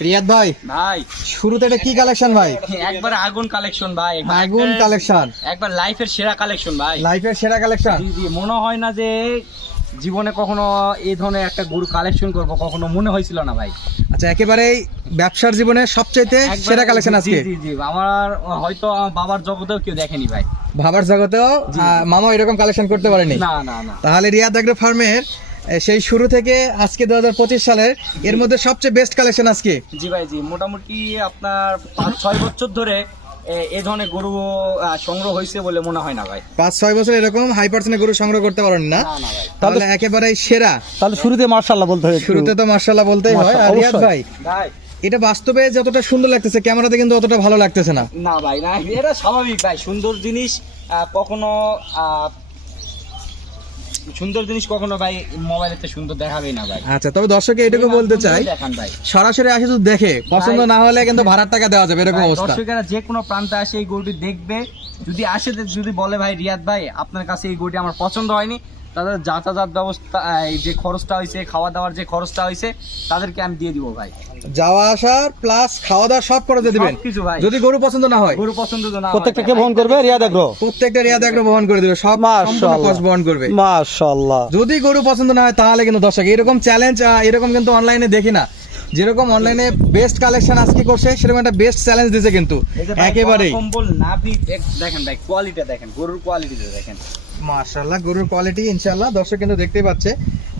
রিয়াদ ভাই ভাই। শুরুতে এটা কি কালেকশন ভাই? একবার আগুন কালেকশন ভাই একবার আগুন কালেকশন একবার লাইফের সেরা কালেকশন ভাই। লাইফের সেরা কালেকশন জি জি মনে হয় না যে জীবনে কখনো এই ধরনের একটা গরু কালেকশন করব কখনো মনে হয়েছিল না ভাই। আচ্ছা একেবারেই ব্যবসার জীবনে সবচাইতে একবার- সেরা কালেকশন আজকে। জি জি আমার হয়তো আমার বাবার জগতেও কেউ দেখেনি ভাই। বাবার জগতেও মামা এরকম কালেকশন করতে পারেনি। না না না। তাহলে রিয়াদ আগ্রো ফার্মের সেই শুরু থেকে আজকে দু সালের এর মধ্যে সবচেয়ে বেস্ট কালেকশন আজকে? জি ভাই জি। মোটামুটি আপনার পাঁচ ছয় বছর ধরে এ- এই ধরনের গরু সংগ্রহ হয়েছে বলে মনে হয় না ভাই। পাঁচ ছয় বছর এরকম হাই পার্সেন্টের গরু সংগ্রহ করতে পারেন না। না না ভাই। তাহলে একেবারে সেরা। তাহলে শুরুতে মার্শাল্লাহ বলতে হবে শুরুতে তো মার্শাল্লাহ বলতেই হয়। আর রিয়াদ ভাই ভাই। এটা বাস্তবে যতটা সুন্দর লাগতেছে ক্যামেরাতে কিন্তু অতটা ভালো লাগতেছে না। না ভাই না এটা স্বাভাবিক ভাই। সুন্দর জিনিস আহ, কখনো আহ, সুন্দর জিনিস কখনো ভাই মোবাইলেতে সুন্দর দেখাবেই না ভাই। আচ্ছা তবে দর্শককে এটুকু বলতে চাই দেখান ভাই। সরাসরি আসে যদি দেখে পছন্দ না হলে কিন্তু ভাড়ার টাকা দেওয়া যাবে এরকম অবস্থা। দর্শকেরা যে কোনো প্রান্তে আসে এই গরুটি দেখবে। যদি আসে যদি বলে ভাই রিয়াদ ভাই আপনার কাছে এই গরুটি আমার পছন্দ হয়নি তাদের যাতায়াত ব্যবস্থা এই যে খরচটা হয়েছে খাওয়া দাওয়ার যে খরচটা হয়েছে তাদেরকে আমি দিয়ে দিব ভাই। যাওয়া আসার প্লাস খাওয়া দাওয়া সব করে দিয়ে দিবেন। সবকিছু ভাই। যদি গরু পছন্দ না হয়। গরু পছন্দ না হয় প্রত্যেকটা বহন করবে রিয়া দেখো প্রত্যেকটা রিয়াদ আগ্রহ বহন করে দিবে সব মাশাআল্লাহ। কস্ট বহন করবে। মাশাল্লাহ। যদি গরু পছন্দ না হয় তাহলে কিন্তু দর্শক এরকম চ্যালেঞ্জ এরকম কিন্তু অনলাইনে দেখি না। যেরকম অনলাইনে বেস্ট কালেকশন আজকে করছে সেরকম একটা বেস্ট চ্যালেঞ্জ দিছে কিন্তু। একেবারেই। কম্বল নাভি দেখেন ভাই কোয়ালিটি দেখেন গরুর কোয়ালিটিটা দেখেন। মাশাআল্লাহ গরুর কোয়ালিটি ইনশাআল্লাহ। দর্শক কিন্তু দেখতে পাচ্ছে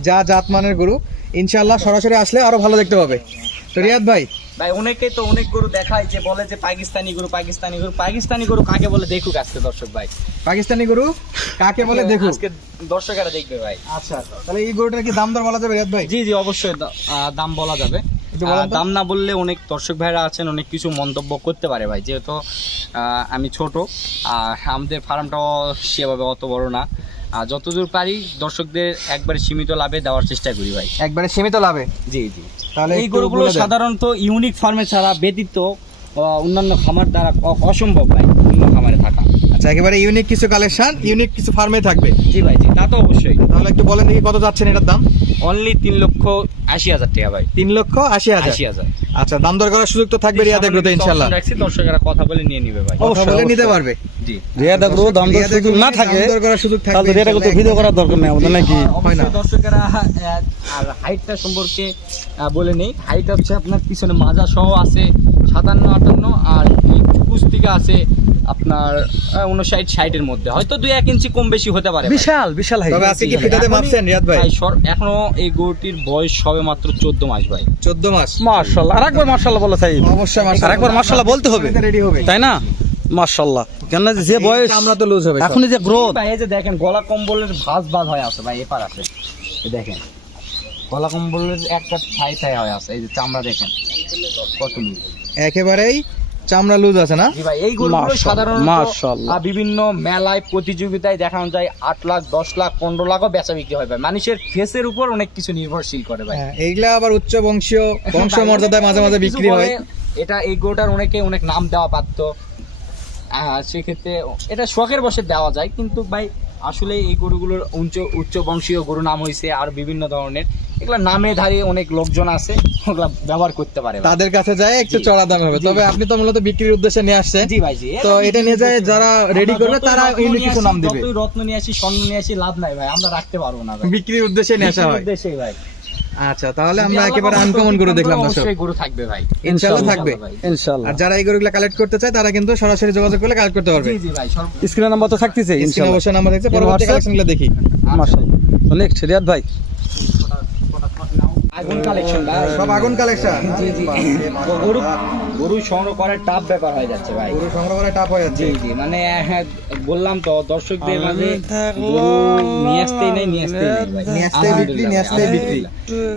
যা জাত মানের গরু ইনশাল্লাহ সরাসরি আসলে আরও ভালো দেখতে পাবে। তো রিয়াদ ভাই? ভাই অনেকে তো অনেক গরু দেখায় যে বলে যে পাকিস্তানি গরু পাকিস্তানি গরু। পাকিস্তানি গরু কাকে বলে দেখুক আজকে দর্শক ভাই? পাকিস্তানি গরু কাকে বলে দেখুন আজকে দর্শকেরা দেখবে ভাই। আচ্ছা তাহলে এই গরুটার কি দাম দর বলা যাবে রিয়াদ ভাই? জি জি অবশ্যই দাম বলা যাবে। দাম না বললে অনেক দর্শক ভাইরা আছেন অনেক কিছু মন্তব্য করতে পারে ভাই। যেহেতু আমি ছোট আর আমাদের ফার্মটাও সেভাবে অত বড় না। আর যতদূর পারি দর্শকদের একবারে সীমিত লাভে দেওয়ার চেষ্টা করি ভাই। একবারে সীমিত লাভে? জি জি। তাহলে এই গরুগুলো সাধারণত ইউনিক ফার্মে ছাড়া ব্যতীত অন্যান্য খামার দ্বারা অসম্ভব ভাই। আচ্ছা একেবারে ইউনিক কিছু কালেকশন ইউনিক কিছু ফার্মে থাকবে। জি ভাই জি তা তো অবশ্যই। তাহলে একটু বলেন দেখি কত যাচ্ছেন এটার দাম? অনলি তিন লক্ষ আশি হাজার টাকা ভাই। তিন লক্ষ আশি হাজার? আশি হাজার। আচ্ছা দাম দর করার সুযোগ তো থাকবে রিয়াদ এগ্রোতে ইনশাল্লাহ রাখছি দর্শকেরা কথা বলে নিয়ে নিবে ভাই। কথা অবশ্যই, বলে নিতে পারবে। জি। রিয়া দেখো দাম দর সুযোগ না থাকে দাম দর করার সুযোগ থাকবে তাহলে রিয়া দেখো তো ভিডিও করার দরকার নেই আমাদের নাকি? হয় না। দর্শকেরা আর হাইটটা সম্পর্কে বলে নেই। হাইট হচ্ছে আপনার পিছনে মাজা সহ আছে সাতান্ন আটান্ন আর এই কুস্তিকা আছে আপনার উনষাট ষাটের মধ্যে। হয়তো দুই এক ইঞ্চি কম বেশি হতে পারে বিশাল বিশাল হাই তবে আজকে কি এখনই- মাপছেন রিয়াদ ভাই? ভাই, সর- এখনও এই গরুটির বয়স সবে মাত্র চোদ্দ মাস ভাই। চোদ্দ মাস? মাশাল্লাহ। আরেকবার মাশাল্লাহ বলো তাই অবশ্যই আরেকবার মাশাল্লাহ বলতে হবে। রেডি হবে। তাই না? মাশাল্লাহ। কেন যে বয়স আমরা তো লুজ হবে এখন যে গ্রোথ ভাই এই যে দেখেন গলা কম্বলের ভাঁজ ভাঁজ হয়ে আছে ভাই এপার আছে। এই দেখেন গলা কম্বলের একটা ছাই ছাই হয়ে আছে। এই যে চামড়া দেখেন কত লুজ একেবারেই চামড়া লুজ আছে না? জি ভাই এই গরুগুলো সাধারণত বিভিন্ন মেলায় প্রতিযোগিতায় দেখানো যায় আট লাখ দশ লাখ পনেরো লাখও বেচা বিক্রি হয় ভাই। মানুষের ফেসের উপর অনেক কিছু নির্ভরশীল করে ভাই। হ্যাঁ, এইগুলা আবার উচ্চ বংশীয় বংশ মর্যাদায় মাঝে মাঝে বিক্রি হয়। এটা এই গরুটার অনেকে অনেক নাম দেওয়া পারতো আহ, সেক্ষেত্রে এটা শখের বসে দেওয়া যায় কিন্তু ভাই আসলে এই গরুগুলোর উচ্চ উচ্চ বংশীয় গরু নাম হয়েছে আর বিভিন্ন ধরনের। এগুলা নামে ধারিয়ে অনেক লোকজন আছে ওগুলা ব্যবহার করতে পারে তাদের কাছে যায় একটু চড়া দাম হবে। তবে আপনি তো মূলত বিক্রির উদ্দেশ্যে নিয়ে আসছেন। জি ভাই জি। তো এটা নিয়ে যায় যারা রেডি করবে তারা রত্ন কিছু নাম দিবে। যতই রত্ন নিয়ে আসি স্বর্ণ নিয়ে আসি লাভ নাই ভাই আমরা রাখতে পারব না ভাই। বিক্রির উদ্দেশ্যে নিয়ে আসা হয়। উদ্দেশ্যেই ভাই। আচ্ছা তাহলে আমরা একেবারে আনকমন করে দেখলাম অবশ্যই গরু থাকবে ভাই। ইনশাআল্লাহ থাকবে। ভাই। ইনশাল্লাহ। আর যারা এই গরুগুলো কালেক্ট করতে চায় তারা কিন্তু সরাসরি যোগাযোগ করলে কালেক্ট করতে পারবে। জি জি ভাই স্ক্রিনের নাম্বার তো থাকতেছে স্ক্রিনে ইনশাল্লাহ। অবশ্যই নাম্বার এর পরবর্তী? কালেকশনগুলো দেখি। মাশাল্লাহ নেক্সট রিয়াদ ভাই। আগুন কালেকশন ভাই। সব আগুন কালেকশন জি জি গরু গরু সংগ্রহ টাফ ব্যাপার হয়ে যাচ্ছে ভাই। গরু সংগ্রহ করা টাপ হয়ে যাচ্ছে। জি জি মানে হ্যাঁ, বললাম তো দর্শকদের মাঝে গরু নিয়ে আসতেই নেই নিয়ে আসতেই নেই নিয়ে আসতেই বিক্রি নিয়ে আসতেই বিক্রি।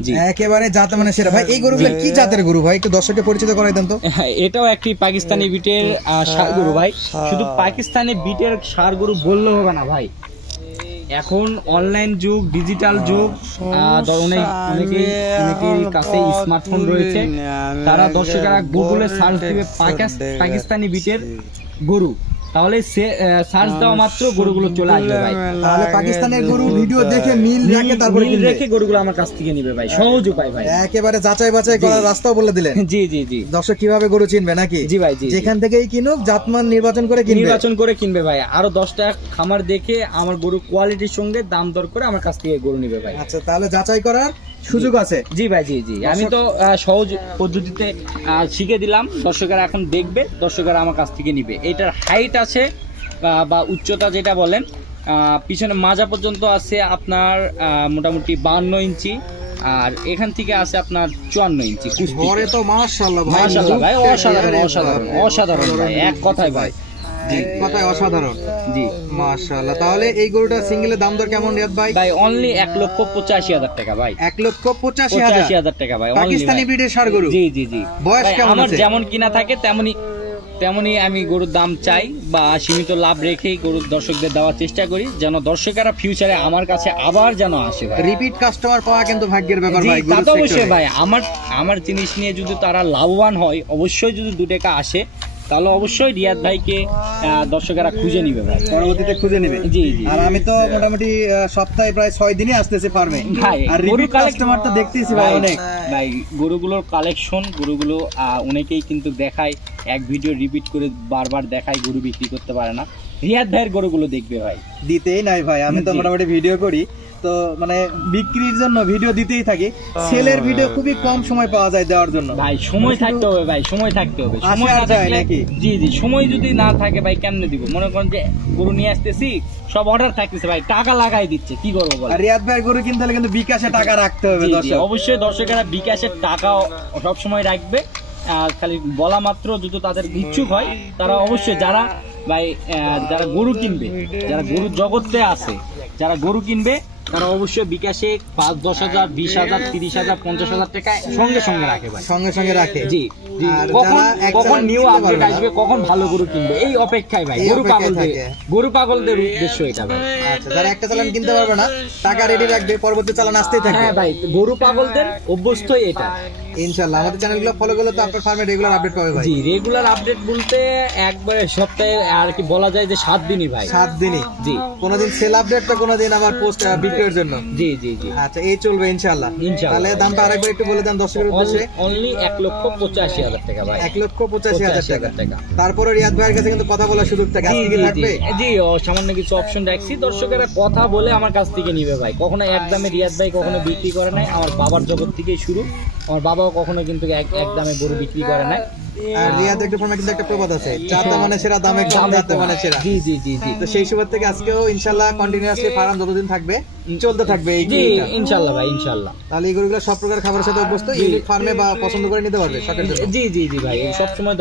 জি। একেবারে জাত মানে সেরা। ভাই এই গরুগুলো কি জাতের গরু ভাই? একটু দর্শককে পরিচিত করাই দেন তো। হ্যাঁ, এটাও একটি পাকিস্তানি বিটের আহ, ষাঁড় গরু ভাই। শুধু পাকিস্তানি বিটের ষাড় গরু বললে হবে না ভাই। এখন অনলাইন যুগ ডিজিটাল যুগ আহ, দ- অনেক অনেকেই অনেকের কাছে স্মার্টফোন রয়েছে। তারা দর্শকেরা গুগলে সার্চ দিবে পাকিস্তানি বিটের গরু। তাহলে সে সার্চ দেওয়া মাত্র গরুগুলো চলে আসবে ভাই। তাহলে পাকিস্তানের গরু ভিডিও দেখে মিল রেখে তারপরে মিল রেখে গরুগুলো আমার কাছ থেকে নিবে ভাই সহজ উপায় ভাই। একেবারে যাচাই বাছাই করার রাস্তাও বলে দিলেন। জি জি জি। দর্শক কীভাবে গরু চিনবে নাকি? জি ভাই, জি। যেখান থেকেই কিনুক জাতমান নির্বাচন করে কিনবে। নির্বাচন করে কিনবে ভাই। আরও দশটা খামার দেখে আমার গরু কোয়ালিটির সঙ্গে দাম দর করে আমার কাছ থেকে গরু নিবে ভাই। আচ্ছা তাহলে যাচাই করার সুযোগ আছে। জি ভাই জি জি। আমি তো সহজ পদ্ধতিতে শিখে দিলাম। দর্শকেরা এখন দেখবে দর্শকেরা আমার কাছ থেকে নিবে। এটার হাইট আছে বা উচ্চতা যেটা বলেন পিছনে মাজা পর্যন্ত আছে আপনার মোটামুটি বান্ন ইঞ্চি আর এখান থেকে আছে আপনার চুয়ান্ন ইঞ্চি ঘরে তো মাশাআল্লাহ ভাই মাশাআল্লাহ ভাই অসাধারণ অসাধারণ অসাধারণ ভাই এক কথায় ভাই। কথায় অসাধারণ। জি। মাশাআল্লাহ তাহলে এই গরুটা সিঙ্গেলের দাম দর কেমন রিয়াদ ভাই? ভাই অনলি এক লক্ষ পঁচাশি হাজার টাকা ভাই। এক লক্ষ পঁচাশি হাজার। হাজার টাকা ভাই পাকিস্তানি ব্রিডের সার গরু। জি জি জি। বয়স ভাই, কেমন আমার যেমন কিনা থাকে তেমনি তেমনি আমি গরুর দাম চাই বা সীমিত লাভ রেখেই গরুর দর্শকদের দেওয়ার চেষ্টা করি যেন দর্শকেরা ফিউচারে আমার কাছে আবার যেন আসে রিপিট কাস্টমার পাওয়া কিন্তু ভাগ্যের ব্যাপার ভাই তা তো অবশ্যই ভাই। আমার আমার জিনিস নিয়ে যদি তারা লাভবান হয় অবশ্যই যদি দু টাকা আসে তাহলে অবশ্যই রিয়াদ ভাইকে দর্শকেরা খুঁজে নিবে ভাই। পরবর্তীতে খুঁজে নেবে। জি জি আর আমি তো মোটামুটি সপ্তাহে প্রায় ছয় দিনই আসতেছি ফার্মে ভাই আর গরু কাস্টমার তো দেখতেছি ভাই অনেক। ভাই গরুগুলোর কালেকশন গরুগুলো অনেকেই কিন্তু দেখায় এক ভিডিও রিপিট করে বারবার দেখায় গরু বিক্রি করতে পারে না। রিয়াদ ভাইয়ের গরুগুলো দেখবে ভাই। দিতেই নাই ভাই আমি তো মোটামুটি ভিডিও করি। তো মানে বিক্রির জন্য ভিডিও দিতেই থাকি। সেলের ভিডিও খুবই কম সময় পাওয়া যায় দেওয়ার জন্য। ভাই সময় থাকতে হবে ভাই সময় থাকতে হবে। সময় আর না যায় থাকলে নাকি? জি জি সময় যদি না থাকে ভাই কেমনে দিব? মনে করেন যে গরু নিয়ে আসতেছি সব অর্ডার থাকতেছে ভাই টাকা লাগাই দিচ্ছে কি করব বল আর রিয়াদ ভাই গরু কিনতে হলে কিন্তু বিকাশে টাকা রাখতে হবে দর্শক। অবশ্যই দর্শকেরা বিকাশের টাকা সব সময় রাখবে। আর খালি বলা মাত্র যদি তাদের ইচ্ছুক হয় তারা অবশ্যই যারা ভাই আহ, যারা গরু কিনবে যারা গরু জগতে আছে যারা গরু কিনবে তারা অবশ্যই বিকাশে পাঁচ দশ হাজার বিশ হাজার তিরিশ হাজার পঞ্চাশ হাজার টাকা সঙ্গে সঙ্গে রাখে ভাই। সঙ্গে সঙ্গে রাখে। জি কখন কখন নিউ আপডেট আসবে কখন ভালো গরু কিনবে? এই অপেক্ষায় ভাই গরু পাগলদের। গরু পাগলদের উদ্দেশ্য এটা ভাই। আচ্ছা যারা একটা চালান কিনতে পারবে না টাকা রেডি রাখবে পরবর্তী চালান আসতেই থাকে। হ্যাঁ ভাই গরু পাগলদের অভ্যস্তই এটা। ইনশাআল্লাহ। আমাদের চ্যানেলগুলো ফলো করলে তো আপনার ফার্মে রেগুলার আপডেট পাবে ভাই। জি রেগুলার আপডেট বলতে একবারে সপ্তাহে আর কি বলা যায় যে সাত দিনই ভাই। সাত দিনই। জি। কোনোদিন সেল আপডেট তো কোনোদিন পোস্ট জন্য। জি জি জি। আচ্ছা এই চলবে ইনশাআল্লাহ। ইনশাআল্লাহ। তাহলে দামটা আরেকবার একটু বলে দেন দর্শকের উদ্দেশ্যে। অনলি এক লক্ষ পঁচাশি হাজার টাকা ভাই। এক লক্ষ পঁচাশি হাজার টাকা। তারপরে রিয়াদ ভাইয়ের কাছে কিন্তু কথা বলার সুযোগ থাকে জি আজকে থাকবে? সামান্য কিছু অপশন রাখছি। দর্শকেরা কথা বলে আমার কাছ থেকে নিবে ভাই। কখনো এক দামে রিয়াদ ভাই কখনো বিক্রি করে নাই। আমার বাবার জগৎ থেকেই শুরু। আমার বাবাও কখনো কিন্তু এক এক দামে গরু বিক্রি করে নাই। আর রিয়াদ একটা ফার্মে কিন্তু একটা প্রবাদ আছে। চারটা মানে সেরা দামে কম দামে মানে সেরা। জি জি জি জি। তো সেই সুবাদ থেকে আজকেও ইনশাআল্লাহ কন্টিনিউয়াসলি ফার্ম যতদিন থাকবে চলতে থাকবে এই জি ভাই তাহলে এইগুলো সব প্রকার খাবারের সাথে অভ্যস্ত ইউনিক ফার্মে বা পছন্দ করে নিতে পারবে জি জি জি ভাই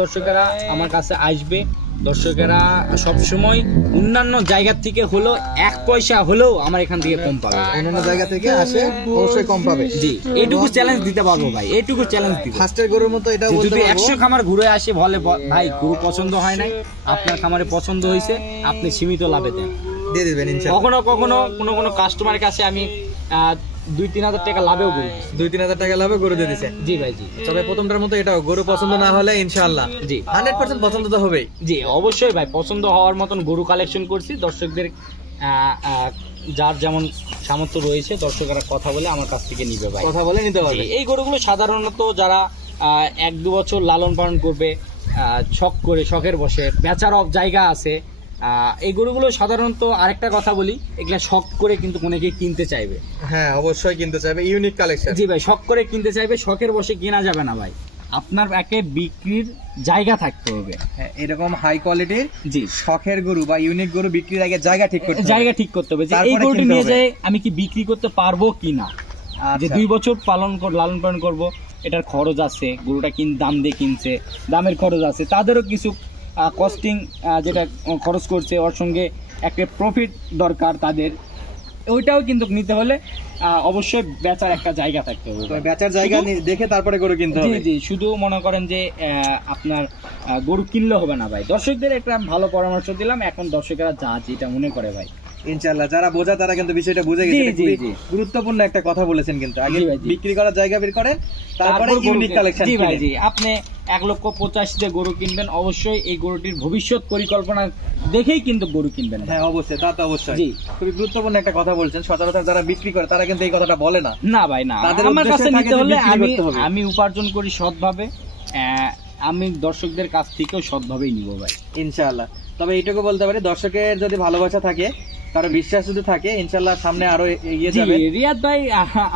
দর্শকেরা আমার কাছে আসবে। দর্শকেরা সবসময় অন্যান্য জায়গার থেকে হলেও এক পয়সা হলেও আমার এখান থেকে কম পাবে। অন্যান্য জায়গা থেকে আসে অবশ্যই কম পাবে। জি এইটুকু চ্যালেঞ্জ দিতে পারব ভাই এইটুকু চ্যালেঞ্জ দিব। ফার্স্টের গরুর মতো বলতে যদি একশো খামার ঘুরে আসে বলে ভাই গরু পছন্দ হয় নাই আপনার খামারে পছন্দ হয়েছে আপনি সীমিত লাভে দেন। দিয়ে দিবেন কখনো কখনো কোনো কোনো কাস্টমারের কাছে আমি দুই তিন হাজার টাকা লাভেও করি দুই তিন হাজার টাকা লাভে গরু দিয়ে দিছে। জি ভাই জি। তবে প্রথমটার মতো এটাও গরু পছন্দ না হলে ইনশাআল্লাহ। জি। হান্ড্রেড পার্সেন্ট পছন্দ তো হবেই। জি অবশ্যই ভাই পছন্দ হওয়ার মতন গরু কালেকশন করছি। দর্শকদের যার যেমন সামর্থ্য রয়েছে দর্শকেরা কথা বলে আমার কাছ থেকে নিবে ভাই। কথা বলে নিতে পারবে। এই গরুগুলো সাধারণত যারা এক দু বছর লালন পালন করবে আহ, শখ করে শখের বসে বেচার অফ জায়গা আছে এই গরুগুলো সাধারণত আরেকটা কথা বলি এগুলো শখ করে কিন্তু অনেকে কিনতে চাইবে। হ্যাঁ অবশ্যই কিনতে চাইবে। ইউনিক কালেকশন জি ভাই শখ করে কিনতে চাইবে শখের বসে কেনা যাবে না ভাই। আপনার একে বিক্রির জায়গা থাকতে হবে। হ্যাঁ, এরকম হাই কোয়ালিটির জি। শখের গরু বা ইউনিক গরু বিক্রির আগে জায়গা ঠিক করতে হবে। জায়গা ঠিক করতে হবে যে এই গরুটি নিয়ে। যায় আমি কি বিক্রি করতে পারব কি না যে আচ্ছা। দুই বছর পালন লালন পালন করব এটার খরচ আছে গরুটা কিন দাম দিয়ে কিনছে দামের খরচ আছে তাদেরও কিছু কস্টিং যেটা খরচ করছে ওর সঙ্গে একটা প্রফিট দরকার তাদের। ওইটাও কিন্তু নিতে হলে অবশ্যই বেচার একটা জায়গা থাকতে হবে। বেচার জায়গা দেখে তারপরে গরু কিনতে হবে। জি শুধু মনে করেন যে আপনার গরু কিনলে হবে না ভাই। দর্শকদের একটা ভালো পরামর্শ দিলাম এখন দর্শকেরা যা যেটা মনে করে ভাই। ইনশাআল্লাহ যারা বোঝা তারা কিন্তু বিষয়টা বুঝে গেছে। গুরুত্বপূর্ণ একটা কথা বলেছেন কিন্তু। আগে। বিক্রি করার জায়গা বের করেন তারপরে ইউনিক কালেকশন জি ভাই জি। আপনি এক লক্ষ পঁচাশিতে গরু কিনবেন অবশ্যই এই গরুটির ভবিষ্যৎ পরিকল্পনা দেখেই কিন্তু গরু কিনবেন হ্যাঁ অবশ্যই তা তো অবশ্যই। জি। খুবই গুরুত্বপূর্ণ একটা কথা বলছেন। সচরাচর যারা বিক্রি করে তারা কিন্তু এই কথাটা বলে না। না ভাই না। তাদের আমার কাছে নিতে হলে আমি আমি উপার্জন করি সৎভাবে। আহ, আমি দর্শকদের কাছ থেকেও সৎভাবেই নিব ভাই। ইনশাআল্লাহ। তবে এইটুকু বলতে পারি দর্শকের যদি ভালোবাসা থাকে কারও বিশ্বাস যদি থাকে ইনশাল্লাহ সামনে আরও এগিয়ে যাবে। রিয়াদ ভাই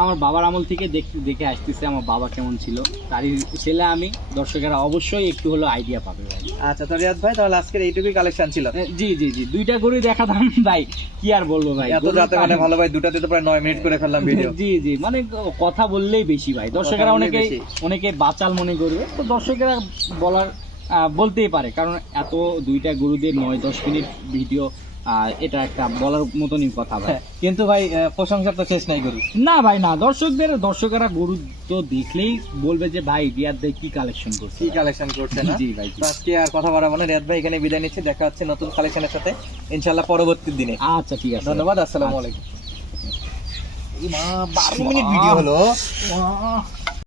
আমার বাবার আমল থেকে দেখতে দেখে আসতেছে আমার বাবা কেমন ছিল। তারই ছেলে আমি দর্শকেরা অবশ্যই একটু হলো আইডিয়া পাবে ভাই। আচ্ছা তো রিয়াদ ভাই তাহলে আজকের এইটুকুই কালেকশন ছিল। জি জি জি দুইটা গরুই দেখাতাম ভাই কি আর বলব ভাই এত যাতে মানে ভালো ভাই দুটাতে তো প্রায় নয় মিনিট করে ফেললাম ভিডিও জি জি মানে কথা বললেই বেশি ভাই দর্শকেরা অনেকে। অনেকে বাচাল মনে করবে তো দর্শকেরা বলার বলতেই পারে। কারণ এত দুইটা গরুদের নয় দশ মিনিট ভিডিও এটা একটা বলার মতনই কথা ভাই। কিন্তু ভাই প্রশংসা তো শেষ নাই করি না ভাই না দর্শকদের দর্শকেরা গরু তো দেখলেই বলবে যে ভাই রিয়াদ ভাই কি কালেকশন করছে? কি কালেকশন করছে না? জি ভাই আজকে আর কথা বাড়াবো না। রিয়াদ ভাই এখানে বিদায় নিচ্ছে। দেখা হচ্ছে নতুন কালেকশনের সাথে। ইনশাআল্লাহ পরবর্তী দিনে। আচ্ছা ঠিক আছে। ধন্যবাদ আসসালামু আলাইকুম। এই মা বারো মিনিট ভিডিও হলো।